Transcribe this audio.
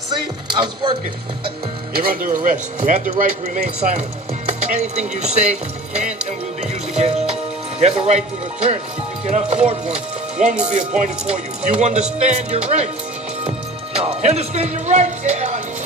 See? I was working. You're under arrest. You have the right to remain silent. Anything you say can and will be used against you. You have the right to return. If you can afford one will be appointed for you. You understand your rights? No. You understand your rights? Yeah,